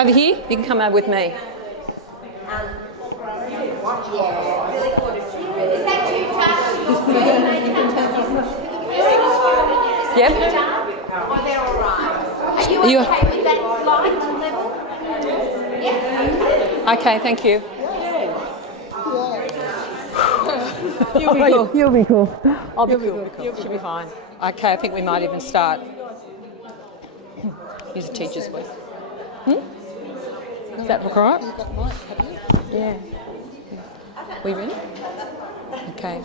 Over here, you can come over with me. Yep. Oh, they're all right. Are you okay with that light level? Yeah. Okay, thank you. You'll be cool. I'll be cool. Should be fine. Okay, I think we might even start. Use the teacher's voice. Does that look all right? Yeah. We ready? Okay.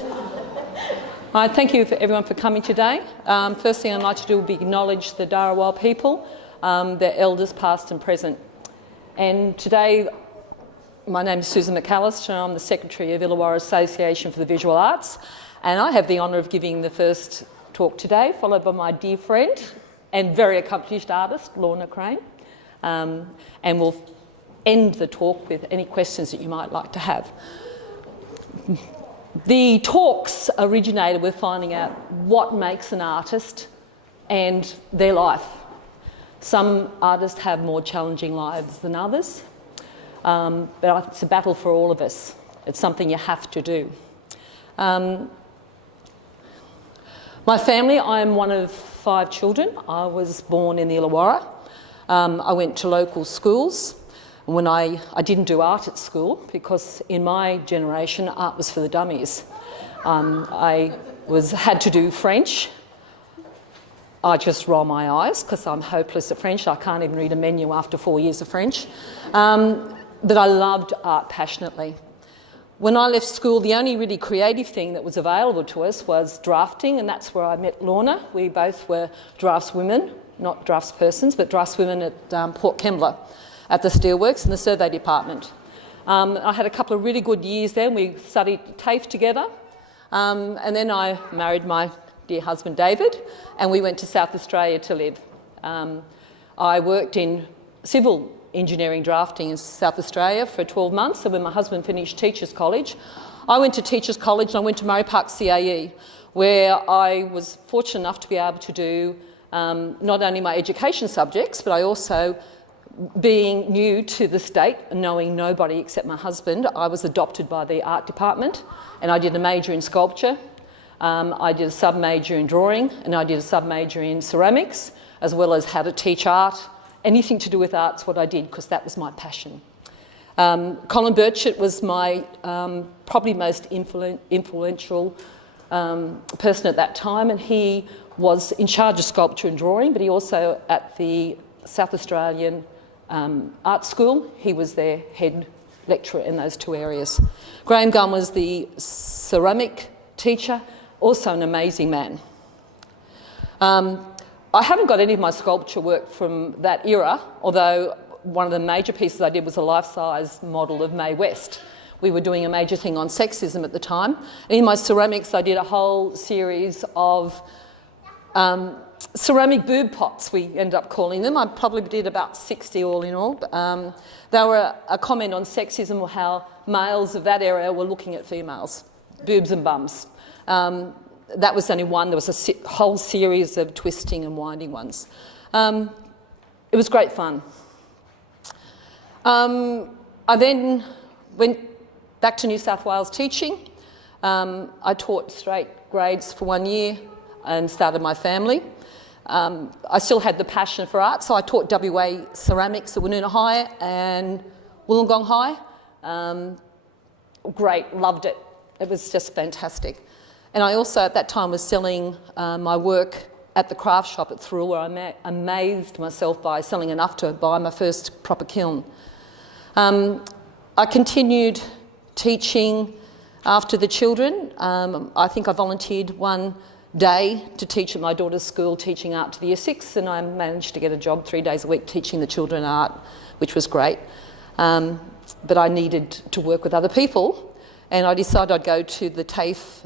Thank you for everyone for coming today. First thing I'd like to do will be acknowledge the Dharawal people, their elders past and present. And today, my name is Susan McCalister, and I'm the Secretary of Illawarra Association for the Visual Arts, and I have the honour of giving the first talk today, followed by my dear friend and very accomplished artist, Lorna. And we'll end the talk with any questions that you might like to have. The talks originated with finding out what makes an artist and their life. Some artists have more challenging lives than others, but it's a battle for all of us. It's something you have to do. My family, I'm one of 5 children. I was born in the Illawarra. I went to local schools. When I didn't do art at school because in my generation art was for the dummies. I had to do French. I just roll my eyes because I'm hopeless at French. I can't even read a menu after 4 years of French. But I loved art passionately. When I left school, the only really creative thing that was available to us was drafting, and that's where I met Lorna. We both were draftswomen, not draftspersons, but draftswomen at Port Kembla, at the steelworks in the survey department. I had a couple of really good years there. We studied TAFE together, and then I married my dear husband David, and we went to South Australia to live. I worked in civil engineering drafting in South Australia for 12 months, so when my husband finished Teachers College, I went to Teachers College and I went to Murray Park CAE, where I was fortunate enough to be able to do not only my education subjects, but I also, being new to the state and knowing nobody except my husband, I was adopted by the art department, and I did a major in sculpture, I did a sub-major in drawing, and I did a sub-major in ceramics, as well as how to teach art. Anything to do with art's what I did, because that was my passion. Colin Burchett was my probably most influential person at that time, and he was in charge of sculpture and drawing, but he also at the South Australian Art School, he was their head lecturer in those 2 areas. Graham Gunn was the ceramic teacher, also an amazing man. I haven't got any of my sculpture work from that era, although one of the major pieces I did was a life-size model of Mae West. We were doing a major thing on sexism at the time. And in my ceramics, I did a whole series of ceramic boob pots, we ended up calling them. I probably did about 60 all in all. They were a comment on sexism or how males of that era were looking at females, boobs and bums. That was only one. There was a whole series of twisting and winding ones. It was great fun. I then went back to New South Wales teaching. I taught straight grades for 1 year and started my family. I still had the passion for art, so I taught WA ceramics at Woonona High and Wollongong High. Great, loved it. It was just fantastic. And I also at that time was selling my work at the craft shop at Thrill, where I amazed myself by selling enough to buy my first proper kiln. I continued teaching after the children. I think I volunteered one day to teach at my daughter's school, teaching art to the Year 6, and I managed to get a job 3 days a week teaching the children art, which was great. But I needed to work with other people, and I decided I'd go to the TAFE,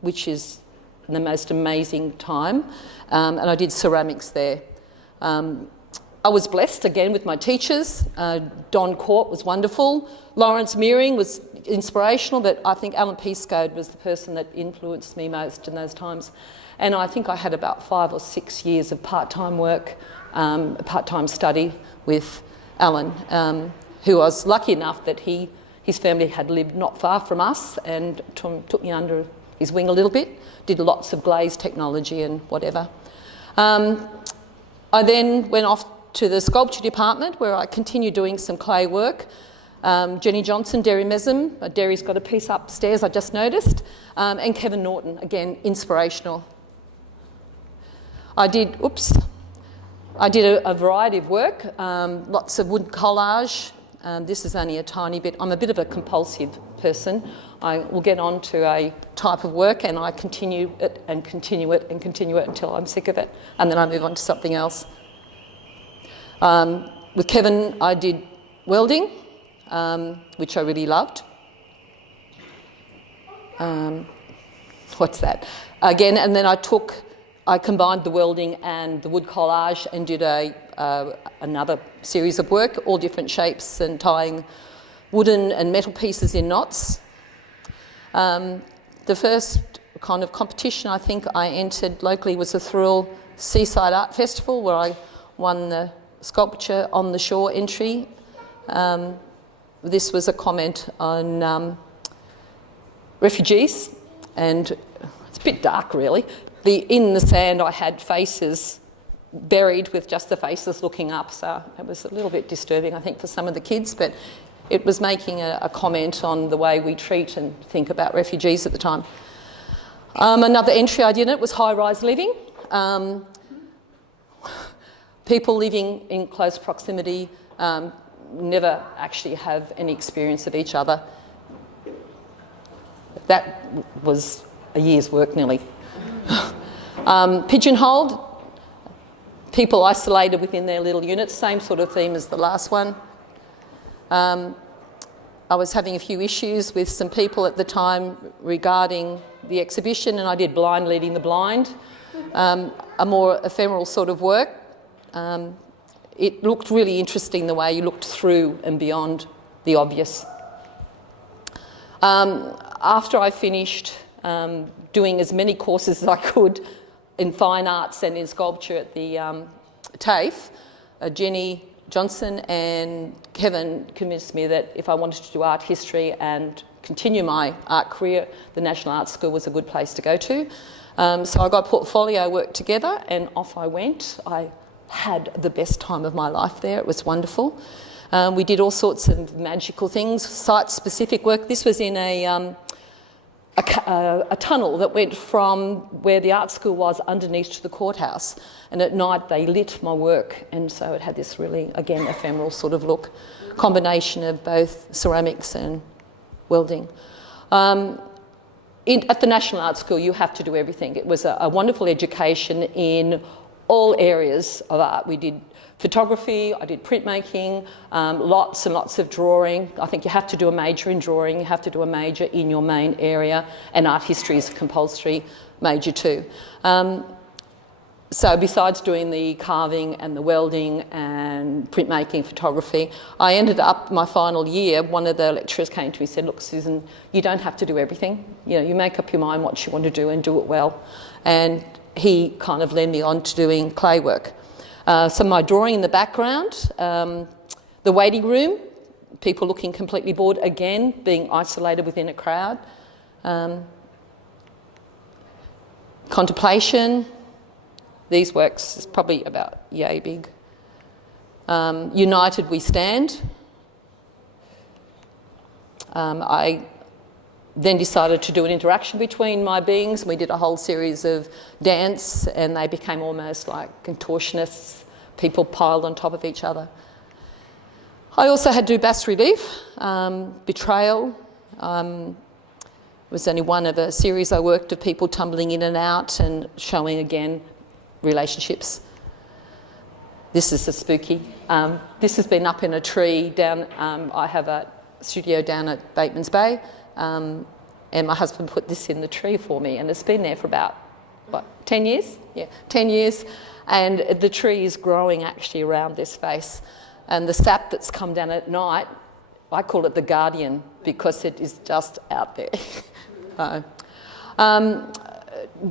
which is the most amazing time, and I did ceramics there. I was blessed again with my teachers. Don Court was wonderful. Lawrence Mearing was inspirational, but I think Alan Peascode was the person that influenced me most in those times. And I think I had about 5 or 6 years of part-time work, part-time study with Alan, who I was lucky enough that his family had lived not far from us and took me under his wing a little bit, did lots of glaze technology and whatever. I then went off to the sculpture department where I continued doing some clay work. Jenny Johnson, Derry Mesem, Derry's got a piece upstairs I just noticed, and Kevin Norton, again, inspirational. I did a variety of work, lots of wood collage. This is only a tiny bit. I'm a bit of a compulsive person. I will get on to a type of work and I continue it and continue it and continue it until I'm sick of it, and then I move on to something else. With Kevin, I did welding, which I really loved. What's that? Again, and then I combined the welding and the wood collage and did another series of work, all different shapes and tying wooden and metal pieces in knots. The first kind of competition I think I entered locally was the Thrill Seaside Art Festival, where I won the sculpture on the shore entry. This was a comment on refugees, and it's a bit dark really. In the sand I had faces buried with just the faces looking up, so it was a little bit disturbing I think for some of the kids, but it was making a comment on the way we treat and think about refugees at the time. Another entry I did in it was high-rise living. People living in close proximity never actually have any experience of each other. That was a year's work nearly. Pigeonholed, people isolated within their little units, same sort of theme as the last one. I was having a few issues with some people at the time regarding the exhibition, and I did Blind Leading the Blind, a more ephemeral sort of work. It looked really interesting the way you looked through and beyond the obvious. After I finished doing as many courses as I could in fine arts and in sculpture at the TAFE, Jenny Johnson and Kevin convinced me that if I wanted to do art history and continue my art career, the National Art School was a good place to go to. So I got portfolio work together and off I went. I had the best time of my life there. It was wonderful. We did all sorts of magical things, site-specific work. This was in a tunnel that went from where the art school was underneath to the courthouse, and at night they lit my work, and so it had this really, again, ephemeral sort of look, combination of both ceramics and welding. At the National Art School you have to do everything. It was a wonderful education in all areas of art. We did photography, I did printmaking, lots and lots of drawing. I think you have to do a major in drawing, you have to do a major in your main area, and art history is a compulsory major too. So besides doing the carving and the welding and printmaking, photography, I ended up my final year, one of the lecturers came to me and said, look Susan, you don't have to do everything. You know, you make up your mind what you want to do and do it well. And he kind of led me on to doing clay work. So my drawing in the background, the waiting room, people looking completely bored, again, being isolated within a crowd. Contemplation, these works is probably about yay big. United We Stand. I then decided to do an interaction between my beings. We did a whole series of dance and they became almost like contortionists. People piled on top of each other. I also had to do bas relief, betrayal. It was only one of a series I worked of people tumbling in and out and showing again relationships. This is a spooky. This has been up in a tree down, I have a studio down at Bateman's Bay. And my husband put this in the tree for me, and it's been there for about, 10 years? Yeah, 10 years. And the tree is growing actually around this face. And the sap that's come down at night, I call it the guardian because it is just out there.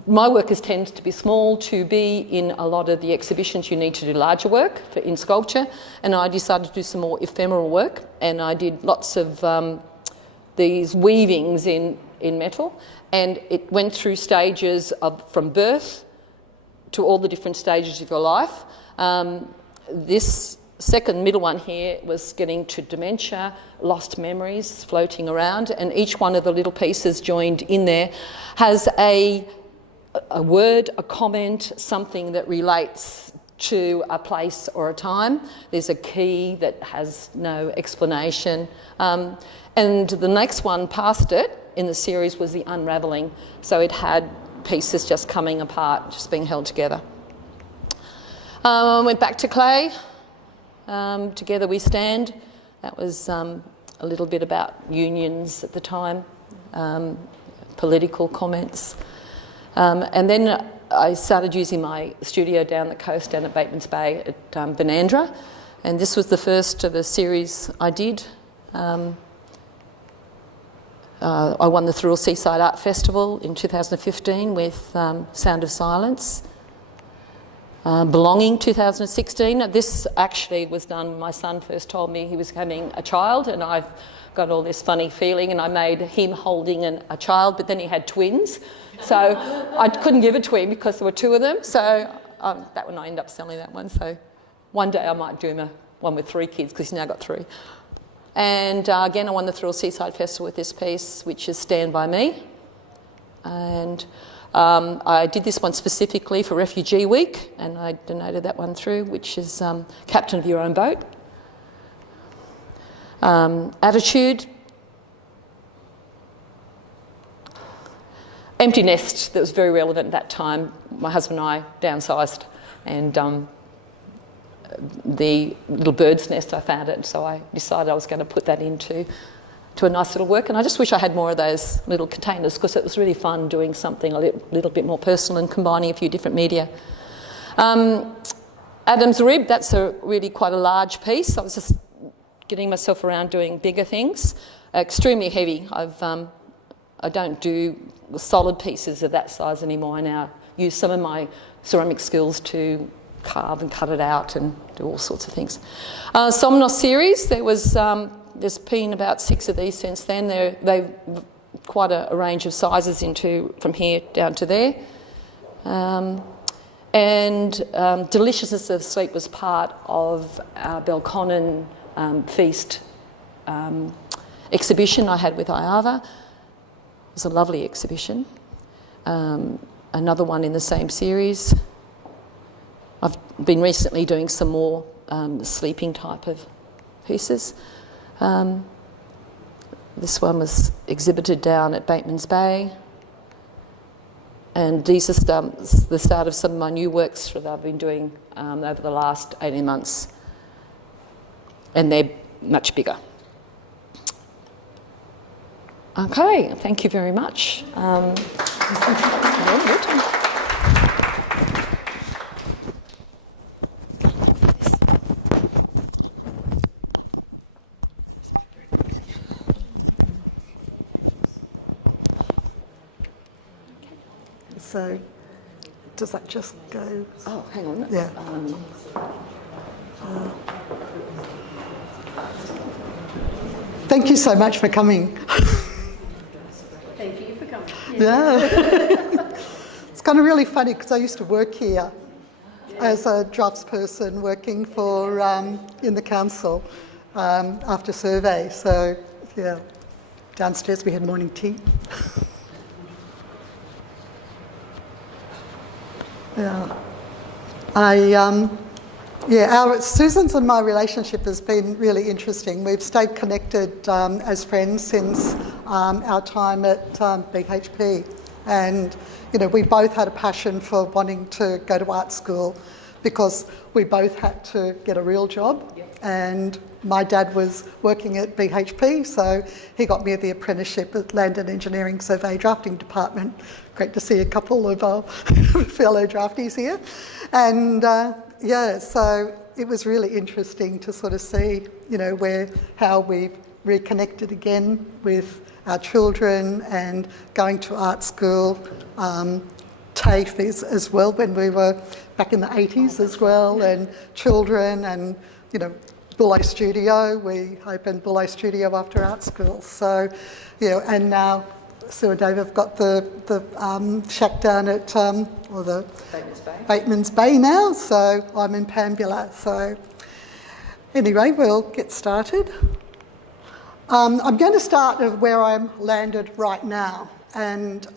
my work tends to be small. To be in a lot of the exhibitions, you need to do larger work in sculpture, and I decided to do some more ephemeral work, and I did lots of these weavings in metal, and it went through stages from birth to all the different stages of your life. This second middle one here was getting to dementia, lost memories floating around, and each one of the little pieces joined in there has a word, a comment, something that relates to a place or a time. There's a key that has no explanation. And the next one past it in the series was the unravelling. So it had pieces just coming apart, just being held together. Went back to clay. Together We Stand. That was a little bit about unions at the time, political comments. And then I started using my studio down the coast, down at Bateman's Bay at Benandra. And this was the first of a series I did. I won the Thrill Seaside Art Festival in 2015 with Sound of Silence. Belonging 2016. This actually was done when my son first told me he was having a child, and I've got all this funny feeling, and I made him holding a child, but then he had twins. So I couldn't give it to him because there were two of them. So that one, I ended up selling that one. So one day I might do one with 3 kids because he's now got 3. And again, I won the Thrill Seaside Festival with this piece, which is Stand By Me. And I did this one specifically for Refugee Week, and I donated that one through, which is Captain of Your Own Boat. Attitude. Empty nest that was very relevant at that time. My husband and I downsized, and the little bird's nest, I found it, so I decided I was going to put that into a nice little work, and I just wish I had more of those little containers because it was really fun doing something a little bit more personal and combining a few different media. Adam's Rib, that's really quite a large piece. I was just getting myself around doing bigger things. Extremely heavy. I don't do solid pieces of that size anymore. I now use some of my ceramic skills to carve and cut it out and do all sorts of things. Somnos series, there's been about 6 of these since then. They've quite a range of sizes from here down to there. Deliciousness of Sleep was part of our Belconnen feast exhibition I had with IAVA. It was a lovely exhibition. Another one in the same series. I've been recently doing some more sleeping type of pieces. This one was exhibited down at Bateman's Bay, and these are the start of some of my new works that I've been doing over the last 18 months, and they're much bigger. Okay, thank you very much. So, does that just go? Oh, hang on. Yeah. Thank you so much for coming. Thank you for coming. Yeah. It's kind of really funny because I used to work here as a draftsperson working for in the council after survey. So, yeah, downstairs we had morning tea. Yeah. Susan's and my relationship has been really interesting. We've stayed connected as friends since our time at BHP, and we both had a passion for wanting to go to art school because we both had to get a real job. Yep. And my dad was working at BHP, so he got me the apprenticeship at Land and Engineering Survey Drafting Department. Great to see a couple of our fellow drafties here. And so it was really interesting to sort of see, how we've reconnected again with our children and going to art school, TAFE as well when we were back in the 80s as well, and children and, you know, Bullo Studio. We opened Bullo Studio after art school. So, you know, and now Sue and Dave have got the shack down at, or the Bateman's Bay now, so I'm in Pambula. So anyway, we'll get started. I'm going to start of where I'm landed right now, and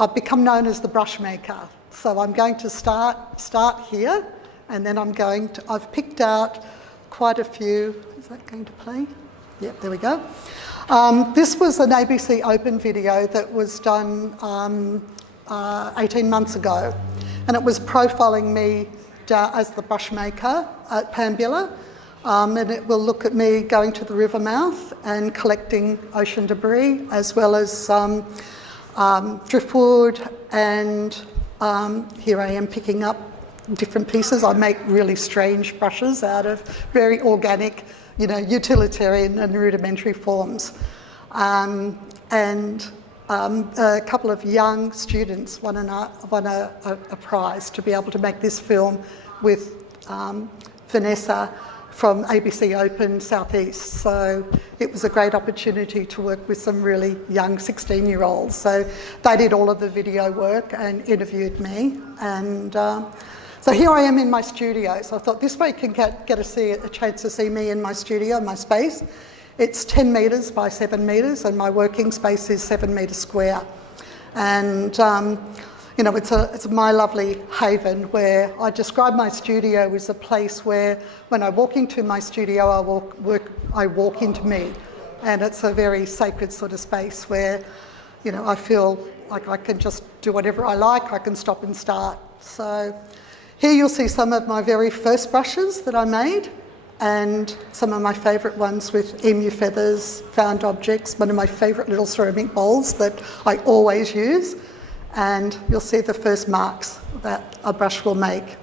I've become known as the brush maker. So I'm going to start here, and then I've picked out quite a few. Is that going to play? Yep, there we go. This was an ABC Open video that was done 18 months ago, and it was profiling me as the brush maker at Pambula, and it will look at me going to the river mouth and collecting ocean debris, as well as driftwood, and here I am picking up different pieces. I make really strange brushes out of very organic, you know, utilitarian and rudimentary forms. And a couple of young students won a prize to be able to make this film with Vanessa from ABC Open Southeast. So it was a great opportunity to work with some really young 16-year-olds. So they did all of the video work and interviewed me. And so here I am in my studio. So I thought this way you can get a chance to see me in my studio, my space. It's 10 metres by 7 metres, and my working space is 7 metres square. And you know, it's my lovely haven where I describe my studio as a place where when I walk into my studio, I walk into me. And it's a very sacred sort of space where, you know, I feel like I can just do whatever I like. I can stop and start. So here you'll see some of my very first brushes that I made, and some of my favourite ones with emu feathers, found objects, one of my favourite little ceramic bowls that I always use. And you'll see the first marks that a brush will make.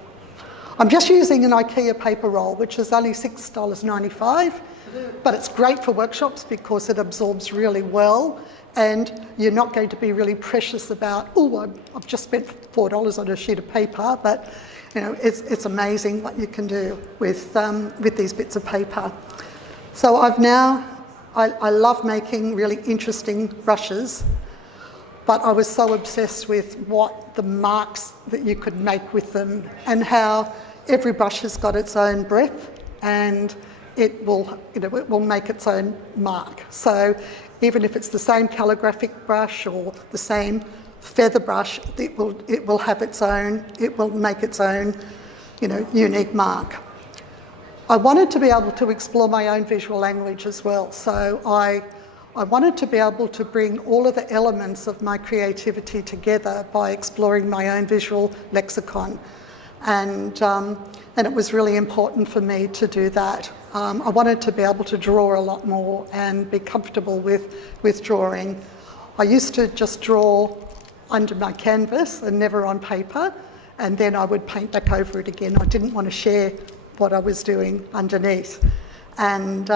I'm just using an IKEA paper roll, which is only $6.95, but it's great for workshops because it absorbs really well, and you're not going to be really precious about, oh, I've just spent $4 on a sheet of paper, but you know, it's amazing what you can do with these bits of paper. So I love making really interesting brushes, but I was so obsessed with what the marks that you could make with them, and how every brush has got its own breadth, and it will make its own mark. So even if it's the same calligraphic brush or the same feather brush, it will have its own. It will make its own, you know, unique mark. I wanted to be able to explore my own visual language as well. So I wanted to be able to bring all of the elements of my creativity together by exploring my own visual lexicon. And it was really important for me to do that. I wanted to be able to draw a lot more and be comfortable with drawing. I used to just draw under my canvas and never on paper, and then I would paint back over it again. I didn't want to share what I was doing underneath. And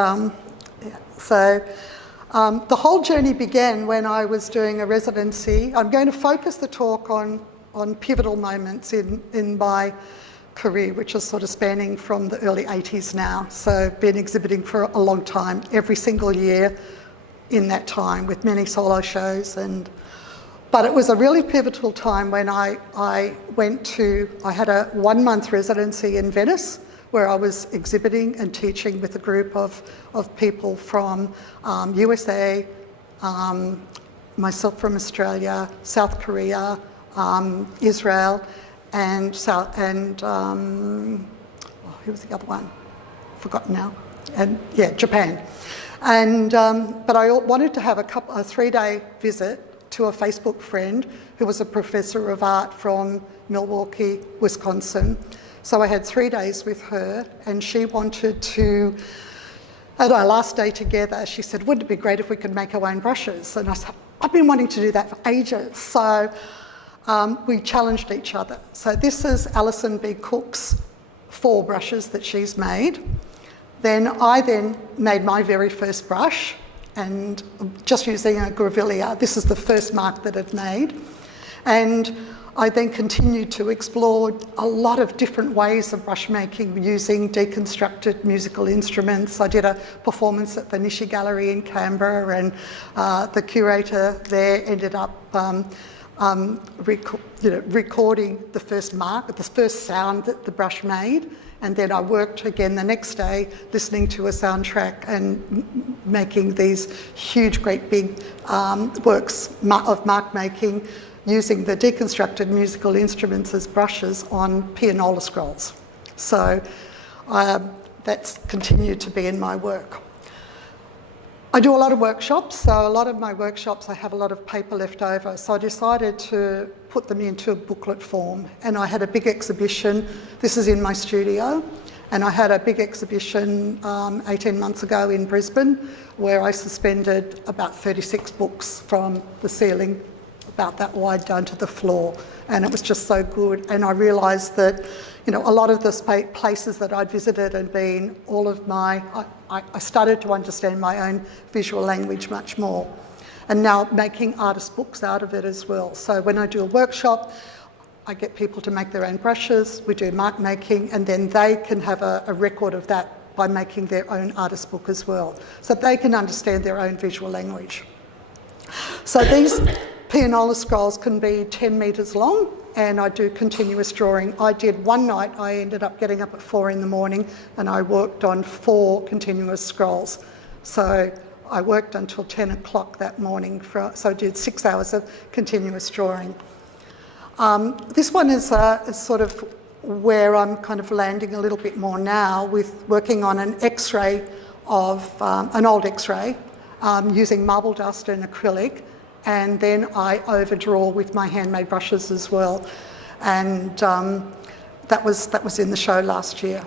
so the whole journey began when I was doing a residency. I'm going to focus the talk on pivotal moments in my career, which is sort of spanning from the early 80s now. So been exhibiting for a long time, every single year in that time, with many solo shows. But it was a really pivotal time when I had a 1-month residency in Venice, where I was exhibiting and teaching with a group of people from USA, myself from Australia, South Korea, Israel, and who was the other one? Forgotten now. And yeah, Japan. And but I wanted to have a 3-day visit to a Facebook friend who was a professor of art from Milwaukee, Wisconsin. So I had 3 days with her, and she wanted to, at our last day together, she said, wouldn't it be great if we could make our own brushes? And I said, I've been wanting to do that for ages. So we challenged each other. So this is Alison B. Cook's 4 brushes that she's made. I made my very first brush, and just using a Grevillea. This is the first mark that I'd made. And I then continued to explore a lot of different ways of brush making using deconstructed musical instruments. I did a performance at the Nishi Gallery in Canberra, and the curator there ended up recording the first mark, the first sound that the brush made. And then I worked again the next day listening to a soundtrack and making these huge, great big works of mark making, using the deconstructed musical instruments as brushes on pianola scrolls. So that's continued to be in my work. I do a lot of workshops, so a lot of my workshops I have a lot of paper left over, so I decided to put them into a booklet form, and I had a big exhibition. This is in my studio, and I had a big exhibition 18 months ago in Brisbane where I suspended about 36 books from the ceiling about that wide down to the floor, and it was just so good. And I realised that, you know, a lot of the places that I'd visited and been, all of my, I started to understand my own visual language much more, and now making artist books out of it as well. So when I do a workshop, I get people to make their own brushes, we do mark making, and then they can have a record of that by making their own artist book as well, so they can understand their own visual language. So these pianola scrolls can be 10 metres long, and I do continuous drawing. I did one night, I ended up getting up at 4 in the morning and I worked on 4 continuous scrolls. So I worked until 10 o'clock that morning, so I did 6 hours of continuous drawing. This one is sort of where I'm kind of landing a little bit more now, with working on an X-ray of, an old X-ray, using marble dust and acrylic. And then I overdraw with my handmade brushes as well, and that was in the show last year.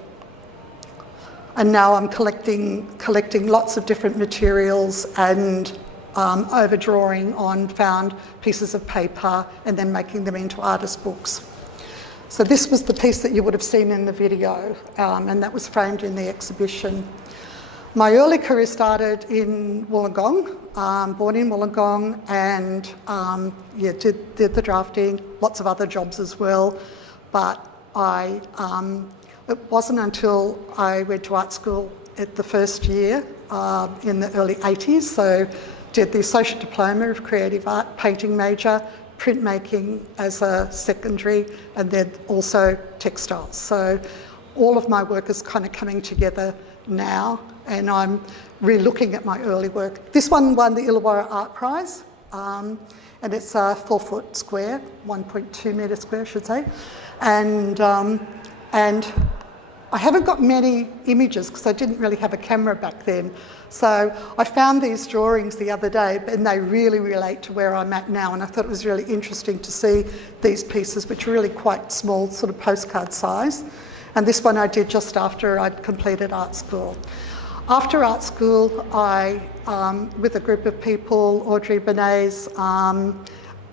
And now I'm collecting lots of different materials and overdrawing on found pieces of paper and then making them into artist books. So this was the piece that you would have seen in the video, and that was framed in the exhibition. My early career started in Wollongong, born in Wollongong, and did the drafting, lots of other jobs as well. But it wasn't until I went to art school at the first year in the early 80s, so did the Associate Diploma of Creative Art, painting major, printmaking as a secondary, and then also textiles. So all of my work is kind of coming together now, and I'm re-looking at my early work. This one won the Illawarra Art Prize, and it's 4 foot square, 1.2 metre square, I should say. And I haven't got many images because I didn't really have a camera back then. So I found these drawings the other day, and they really relate to where I'm at now, and I thought it was really interesting to see these pieces, which are really quite small, sort of postcard size. And this one I did just after I'd completed art school. After art school, I, with a group of people, Audrey Bernays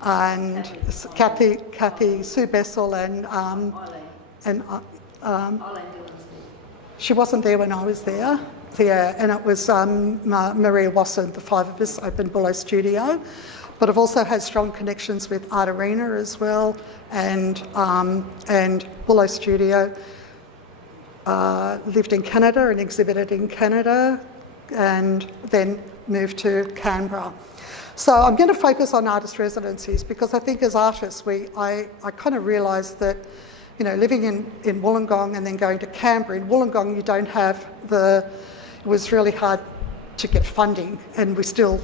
and Kathy Sue Bessel and she wasn't there when I was there. Yeah, and it was Maria Wasson, the 5 of us, opened Bullo Studio. But I've also had strong connections with Art Arena as well, and Bullo Studio. Lived in Canada and exhibited in Canada, and then moved to Canberra. So I'm going to focus on artist residencies, because I think as artists I kind of realised that, you know, living in Wollongong and then going to Canberra, in Wollongong you don't have it was really hard to get funding, and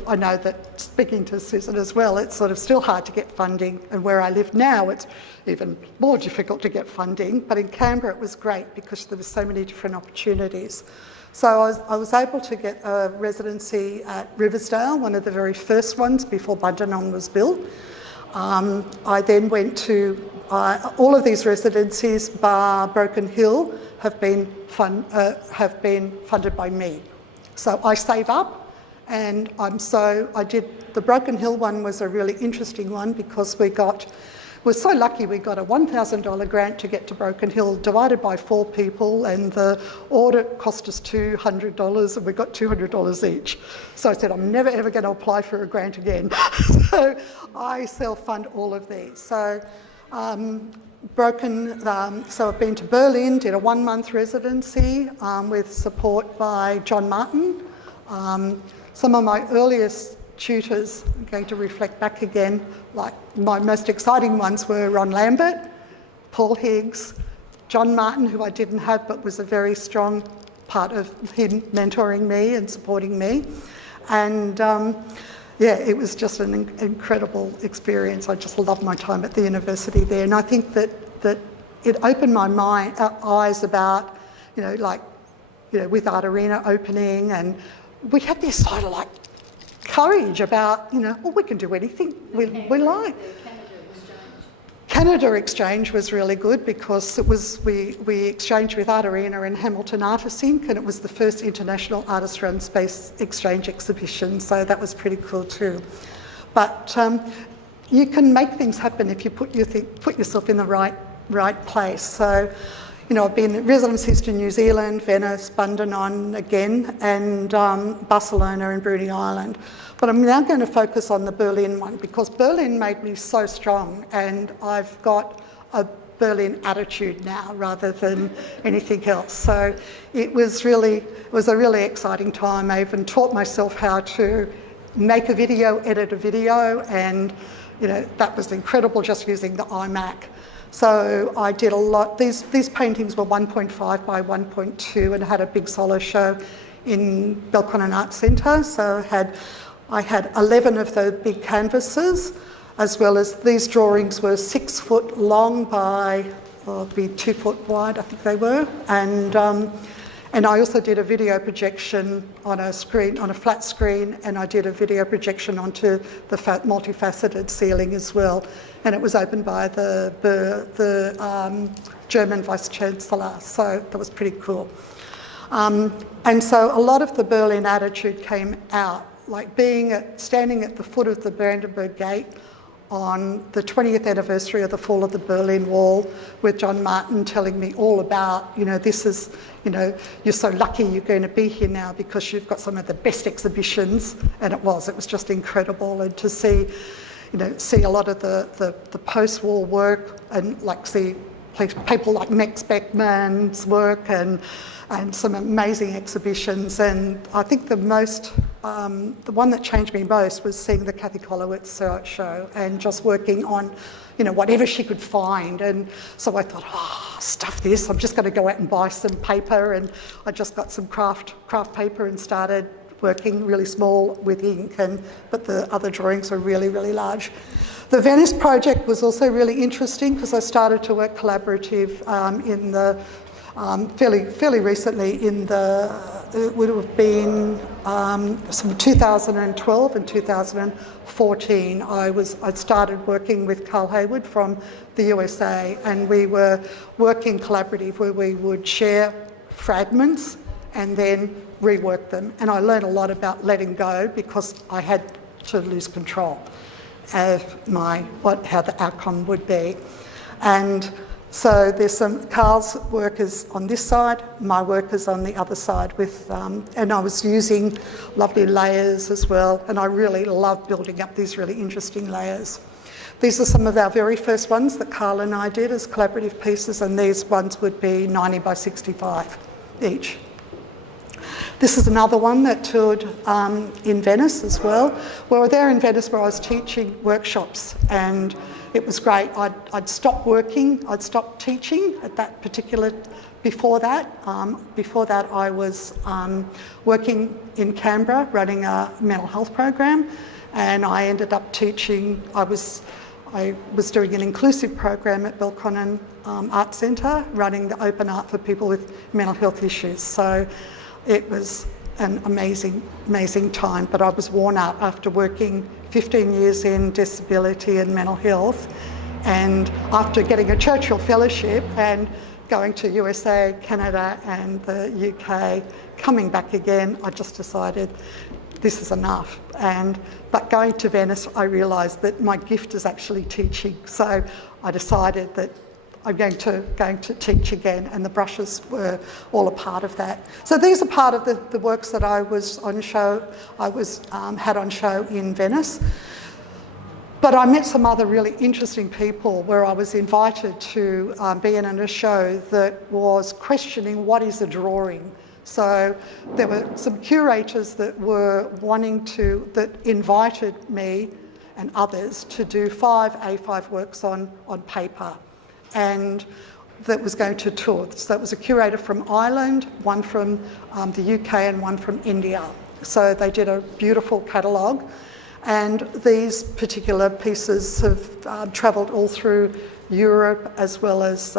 I know that, speaking to Susan as well, it's sort of still hard to get funding, and where I live now it's even more difficult to get funding, but in Canberra it was great because there were so many different opportunities. So I was able to get a residency at Riversdale, one of the very first ones before Bundanon was built. I then went to, all of these residencies, bar Broken Hill, have been funded by me. So I save up, and I did, the Broken Hill one was a really interesting one because we we're so lucky we got a $1,000 grant to get to Broken Hill, divided by 4 people, and the audit cost us $200, and we got $200 each. So I said, I'm never ever going to apply for a grant again. So I self-fund all of these. So so I've been to Berlin, did a 1-month residency with support by John Martin. Some of my earliest tutors, I'm going to reflect back again, like my most exciting ones were Ron Lambert, Paul Higgs, John Martin, who I didn't have but was a very strong part of him mentoring me and supporting me. And yeah, it was just an incredible experience. I just loved my time at the university there. And I think that it opened my eyes about, with Art Arena opening, and we had this sort of like courage about, well, we can do anything we like. Canada Exchange was really good because it was we exchanged with Art Arena and Hamilton Artists Inc, and it was the first international artist-run space exchange exhibition, so that was pretty cool too. But you can make things happen if you put yourself in the right place. So, I've been in residencies to New Zealand, Venice, Bundanon again, and Barcelona and Bruny Island. But I'm now going to focus on the Berlin one because Berlin made me so strong, and I've got a Berlin attitude now rather than anything else. So it was a really exciting time. I even taught myself how to make a video, edit a video, and that was incredible just using the iMac. So I did a lot. These paintings were 1.5 by 1.2 and had a big solo show in Belconnen Art Centre. So I had 11 of the big canvases, as well as these drawings were 6 foot long by, be 2 foot wide, I think they were. And I also did a video projection on a flat screen, and I did a video projection onto the multifaceted ceiling as well. And it was opened by the German Vice Chancellor, so that was pretty cool. And so a lot of the Berlin attitude came out, like standing at the foot of the Brandenburg Gate on the 20th anniversary of the fall of the Berlin Wall, with John Martin telling me all about, this is, you're so lucky you're going to be here now because you've got some of the best exhibitions, and it was just incredible. And to see a lot of the post-war work, and see people like Max Beckmann's work, and some amazing exhibitions. And I think the one that changed me most was seeing the Kathy Kollowitz show and just working on, whatever she could find. And so I thought, stuff this, I'm just going to go out and buy some paper. And I just got some craft paper and started working really small with ink, but the other drawings were really, really large. The Venice project was also really interesting because I started to work collaborative in the fairly recently it would have been some 2012 and 2014. I'd started working with Carl Hayward from the USA, and we were working collaborative where we would share fragments and then rework them. And I learned a lot about letting go because I had to lose control of how the outcome would be. And so there's Carl's work is on this side, my work is on the other side and I was using lovely layers as well, and I really love building up these really interesting layers. These are some of our very first ones that Carl and I did as collaborative pieces, and these ones would be 90 by 65 each. This is another one that toured in Venice as well. We were there in Venice where I was teaching workshops, and it was great. I'd stopped working, I'd stopped teaching at that particular, before that I was working in Canberra running a mental health program, and I ended up teaching. I was doing an inclusive program at Belconnen Art Centre, running the open art for people with mental health issues. So it was an amazing time, but I was worn out after working 15 years in disability and mental health, and after getting a Churchill Fellowship and going to USA, Canada and the UK, coming back again, I just decided this is enough. But going to Venice, I realised that my gift is actually teaching. So I decided that I'm going to teach again, and the brushes were all a part of that. So these are part of the works that I was on show. Had on show in Venice. But I met some other really interesting people where I was invited to be in a show that was questioning what is a drawing. So there were some curators that that invited me and others to do 5 A5 works on paper, and that was going to tour. So that was a curator from Ireland, one from the UK and one from India. So they did a beautiful catalogue, and these particular pieces have travelled all through Europe as well as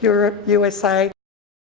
Europe, USA,